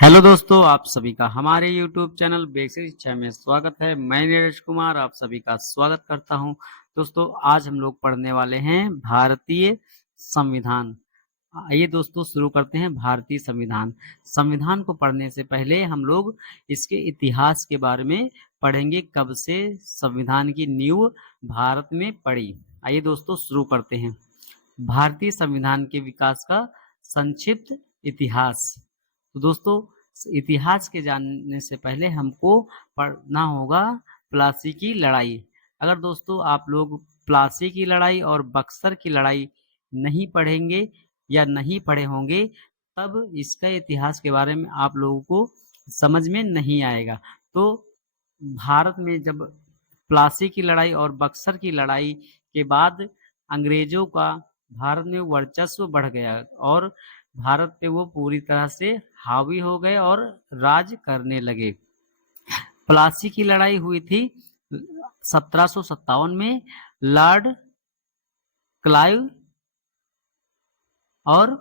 Hello दोस्तों, आप सभी का हमारे YouTube चैनल बेसिक शिक्षा में स्वागत है। मैं नीरज कुमार आप सभी का स्वागत करता हूं। दोस्तों, आज हम लोग पढ़ने वाले हैं भारतीय संविधान। आइए दोस्तों, शुरू करते हैं भारतीय संविधान। संविधान को पढ़ने से पहले हम लोग इसके इतिहास के बारे में पढ़ेंगे। कब से संविधान की नींव भारत में पड़ी। आइए दोस्तों, शुरू करते हैं। भारतीय संविधान के विकास का संक्षिप्त इतिहास। तो दोस्तों, इतिहास के जानने से पहले हमको पढ़ना होगा प्लासी की लड़ाई। अगर दोस्तों आप लोग प्लासी की लड़ाई और बक्सर की लड़ाई नहीं पढ़ेंगे या नहीं पढ़े होंगे, तब इसका इतिहास के बारे में आप लोगों को समझ में नहीं आएगा। तो भारत में जब प्लासी की लड़ाई और बक्सर की लड़ाई के बाद अंग्रेजों का भारत में वर्चस्व बढ़ गया और भारत पे वो पूरी तरह से हावी हो गए और राज करने लगे। प्लासी की लड़ाई हुई थी 1757 में लॉर्ड क्लाइव और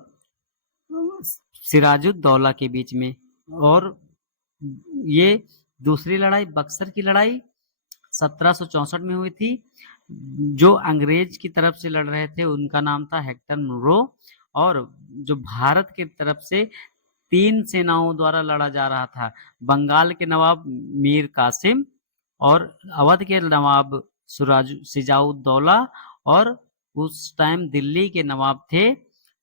सिराजुद्दौला के बीच में। और ये दूसरी लड़ाई बक्सर की लड़ाई 1764 में हुई थी। जो अंग्रेज की तरफ से लड़ रहे थे उनका नाम था हेक्टर मुनरो, और जो भारत की तरफ से 3 सेनाओं द्वारा लड़ा जा रहा था, बंगाल के नवाब मीर कासिम और अवध के नवाब सिराजुद्दौला और उस टाइम दिल्ली के नवाब थे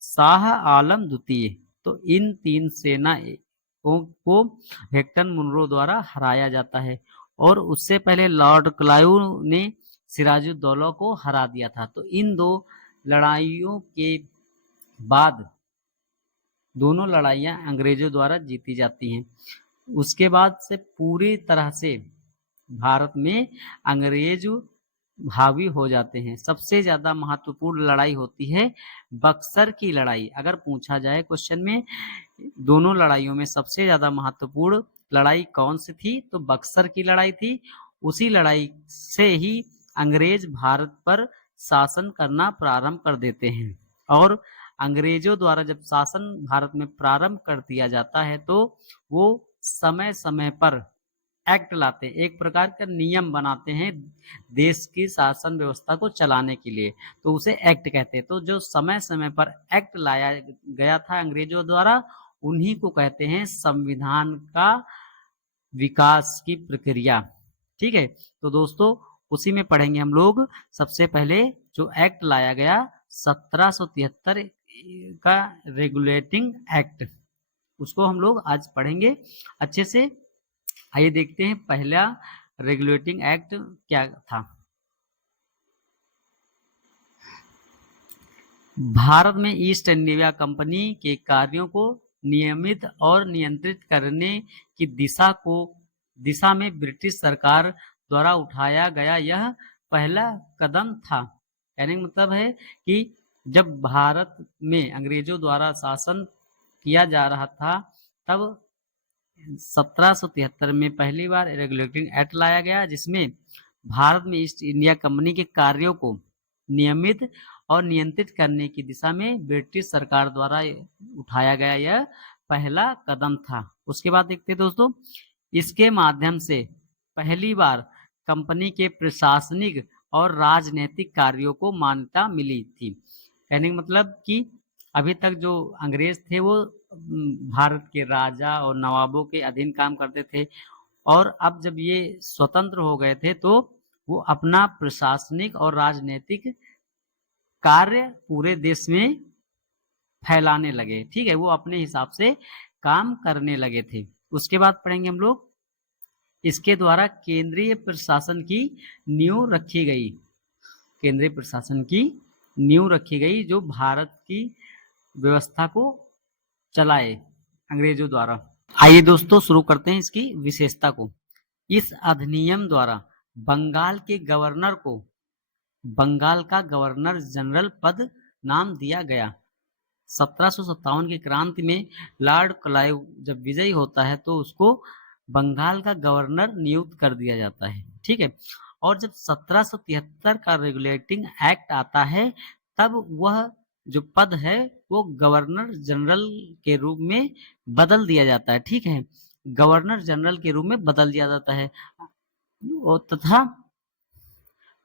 शाह आलम द्वितीय। तो इन 3 सेनाओं को हेक्टर मुनरो द्वारा हराया जाता है और उससे पहले लॉर्ड क्लाइव ने सिराजुद्दौला को हरा दिया था। तो इन 2 लड़ाइयों के बाद दोनों लड़ाइयां अंग्रेजों द्वारा जीती जाती हैं। उसके बाद से पूरी तरह से भारत में अंग्रेज हावी हो जाते हैं। सबसे ज्यादा महत्वपूर्ण लड़ाई होती है बक्सर की लड़ाई। अगर पूछा जाए क्वेश्चन में दोनों लड़ाइयों में सबसे ज्यादा महत्वपूर्ण लड़ाई कौन सी थी, तो बक्सर की लड़ाई थी। उसी लड़ाई से ही अंग्रेज भारत पर शासन करना प्रारंभ कर देते हैं और अंग्रेजों द्वारा जब शासन भारत में प्रारंभ कर दिया जाता है तो वो समय समय पर एक्ट लाते हैं, एक प्रकार का नियम बनाते हैं देश की शासन व्यवस्था को चलाने के लिए, तो उसे एक्ट कहते हैं। तो जो समय समय पर एक्ट लाया गया था अंग्रेजों द्वारा, उन्हीं को कहते हैं संविधान का विकास की प्रक्रिया। ठीक है, तो दोस्तों उसी में पढ़ेंगे हम लोग। सबसे पहले जो एक्ट लाया गया 1773 का रेगुलेटिंग एक्ट, उसको हम लोग आज पढ़ेंगे अच्छे से। आइए देखते हैं पहला रेगुलेटिंग एक्ट क्या था। भारत में ईस्ट इंडिया कंपनी के कार्यों को नियमित और नियंत्रित करने की दिशा में ब्रिटिश सरकार द्वारा उठाया गया यह पहला कदम था। कहने का मतलब है कि जब भारत में अंग्रेजों द्वारा शासन किया जा रहा था, तब 1773 में पहली बार रेगुलेटिंग एक्ट लाया गया, जिसमें भारत में ईस्ट इंडिया कंपनी के कार्यों को नियमित और नियंत्रित करने की दिशा में ब्रिटिश सरकार द्वारा उठाया गया यह पहला कदम था। उसके बाद देखते हैं दोस्तों, इसके माध्यम से पहली बार कंपनी के प्रशासनिक और राजनीतिक कार्यों को मान्यता मिली थी। कहने का मतलब कि अभी तक जो अंग्रेज थे वो भारत के राजा और नवाबों के अधीन काम करते थे, और अब जब ये स्वतंत्र हो गए थे तो वो अपना प्रशासनिक और राजनीतिक कार्य पूरे देश में फैलाने लगे। ठीक है, वो अपने हिसाब से काम करने लगे थे। उसके बाद पढ़ेंगे हम लोग, इसके द्वारा केंद्रीय प्रशासन की नींव रखी गई। केंद्रीय प्रशासन की नींव रखी गई जो भारत की व्यवस्था को चलाए अंग्रेजों द्वारा। आइए दोस्तों शुरू करते हैं इसकी विशेषता को। इस अधिनियम द्वारा बंगाल के गवर्नर को बंगाल का गवर्नर जनरल पद नाम दिया गया। 1757 की क्रांति में लॉर्ड क्लाइव जब विजयी होता है तो उसको बंगाल का गवर्नर नियुक्त कर दिया जाता है। ठीक है, और जब 1773 का रेगुलेटिंग एक्ट आता है, तब वह जो पद है वो गवर्नर जनरल के रूप में बदल दिया जाता है, ठीक है, गवर्नर जनरल के रूप में बदल दिया जाता है। और तथा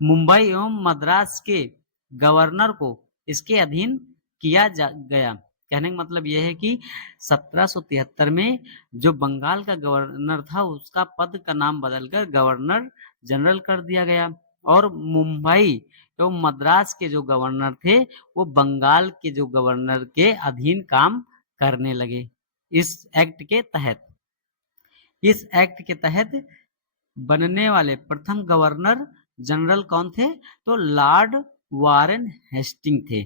मुंबई एवं मद्रास के गवर्नर को इसके अधीन किया गया। कहने का मतलब यह है कि 1773 में जो बंगाल का गवर्नर था उसका पद का नाम बदलकर गवर्नर जनरल कर दिया गया, और मुंबई एवं मद्रास के जो गवर्नर थे वो बंगाल के जो गवर्नर के अधीन काम करने लगे इस एक्ट के तहत। इस एक्ट के तहत बनने वाले प्रथम गवर्नर जनरल कौन थे? तो लॉर्ड वारेन हेस्टिंग थे।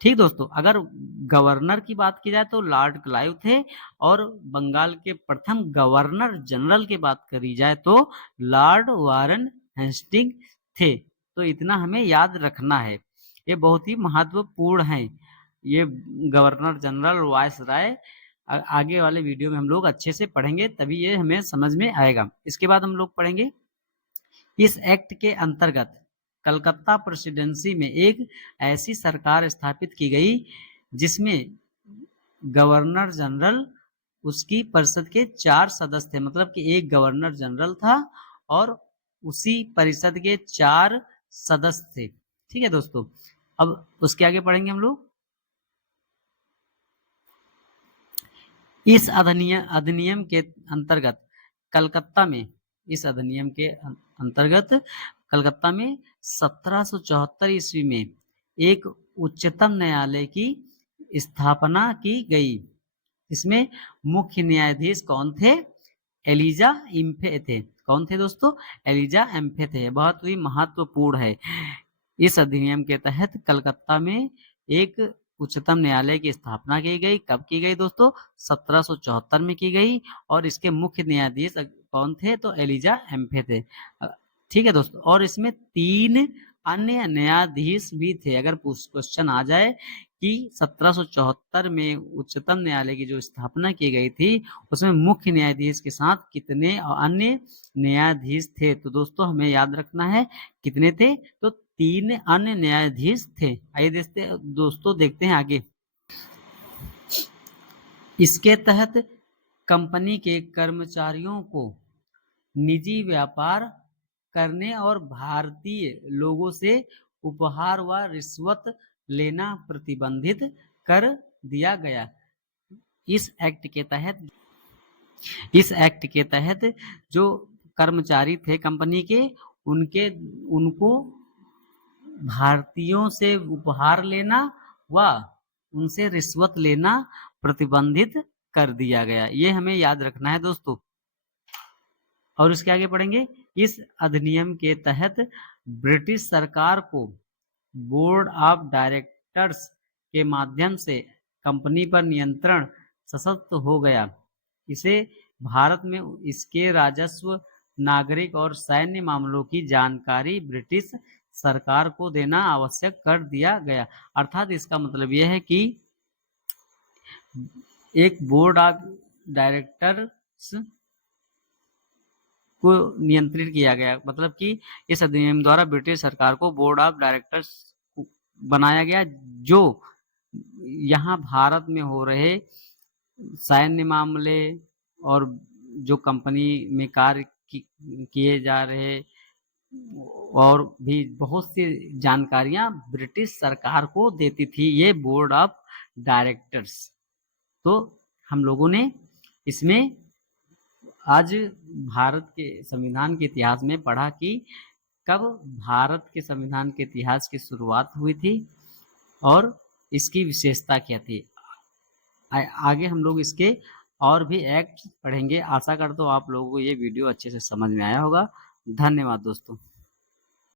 ठीक दोस्तों, अगर गवर्नर की बात की जाए तो लॉर्ड क्लाइव थे, और बंगाल के प्रथम गवर्नर जनरल की बात करी जाए तो लॉर्ड वारेन हेस्टिंग थे। तो इतना हमें याद रखना है, ये बहुत ही महत्वपूर्ण है। ये गवर्नर जनरल वाइस राय आगे वाले वीडियो में हम लोग अच्छे से पढ़ेंगे, तभी ये हमें समझ में आएगा। इसके बाद हम लोग पढ़ेंगे इस एक्ट के अंतर्गत कलकत्ता प्रेसिडेंसी में एक ऐसी सरकार स्थापित की गई जिसमें गवर्नर जनरल उसकी परिषद के 4 सदस्य थे, मतलब कि एक गवर्नर जनरल था और उसी परिषद के 4 सदस्य थे। ठीक है दोस्तों, अब उसके आगे पढ़ेंगे हम लोग। इस अधिनियम के अंतर्गत कलकत्ता में इस अधिनियम के अंतर्गत कलकत्ता में 1774 ईस्वी में एक उच्चतम न्यायालय की स्थापना की गई। इसमें मुख्य न्यायाधीश कौन थे? एलिजा इम्फे थे। कौन थे दोस्तों? एलिजा इम्फे थे। बहुत ही महत्वपूर्ण है। इस अधिनियम के तहत कलकत्ता में एक उच्चतम न्यायालय की स्थापना की गई। कब की गई दोस्तों? 1774 में की गई, और इसके मुख्य न्यायाधीश कौन थे? तो एलिजा एम्फे थे। ठीक है दोस्तों, और इसमें 3 अन्य न्यायाधीश भी थे। अगर क्वेश्चन आ जाए कि 1774 में उच्चतम न्यायालय की जो स्थापना की गई थी उसमें मुख्य न्यायाधीश के साथ कितने अन्य न्यायाधीश थे, तो दोस्तों हमें याद रखना है कितने थे? तो 3 अन्य न्यायाधीश थे। आइए दोस्तों देखते हैं आगे। इसके तहत कंपनी के कर्मचारियों को निजी व्यापार करने और भारतीय लोगों से उपहार व रिश्वत लेना प्रतिबंधित कर दिया गया। इस एक्ट के तहत जो कर्मचारी थे कंपनी के, उनको भारतीयों से उपहार लेना व उनसे रिश्वत लेना प्रतिबंधित कर दिया गया। ये हमें याद रखना है दोस्तों। और इसके आगे पढ़ेंगे। इस अधिनियम के तहत ब्रिटिश सरकार को बोर्ड ऑफ डायरेक्टर्स के माध्यम से कंपनी पर नियंत्रण सशक्त हो गया। इसे भारत में इसके राजस्व, नागरिक और सैन्य मामलों की जानकारी ब्रिटिश सरकार को देना आवश्यक कर दिया गया। अर्थात इसका मतलब यह है कि एक बोर्ड ऑफ डायरेक्टर्स को नियंत्रित किया गया, मतलब कि इस अधिनियम द्वारा ब्रिटिश सरकार को बोर्ड ऑफ डायरेक्टर्स बनाया गया, जो यहाँ भारत में हो रहे सैन्य मामले और जो कंपनी में कार्य किए जा रहे और भी बहुत सी जानकारियां ब्रिटिश सरकार को देती थी ये बोर्ड ऑफ डायरेक्टर्स। तो हम लोगों ने इसमें आज भारत के संविधान के इतिहास में पढ़ा कि कब भारत के संविधान के इतिहास की शुरुआत हुई थी और इसकी विशेषता क्या थी। आगे हम लोग इसके और भी एक्ट पढ़ेंगे। आशा करता हूँ आप लोगों को ये वीडियो अच्छे से समझ में आया होगा। धन्यवाद दोस्तों।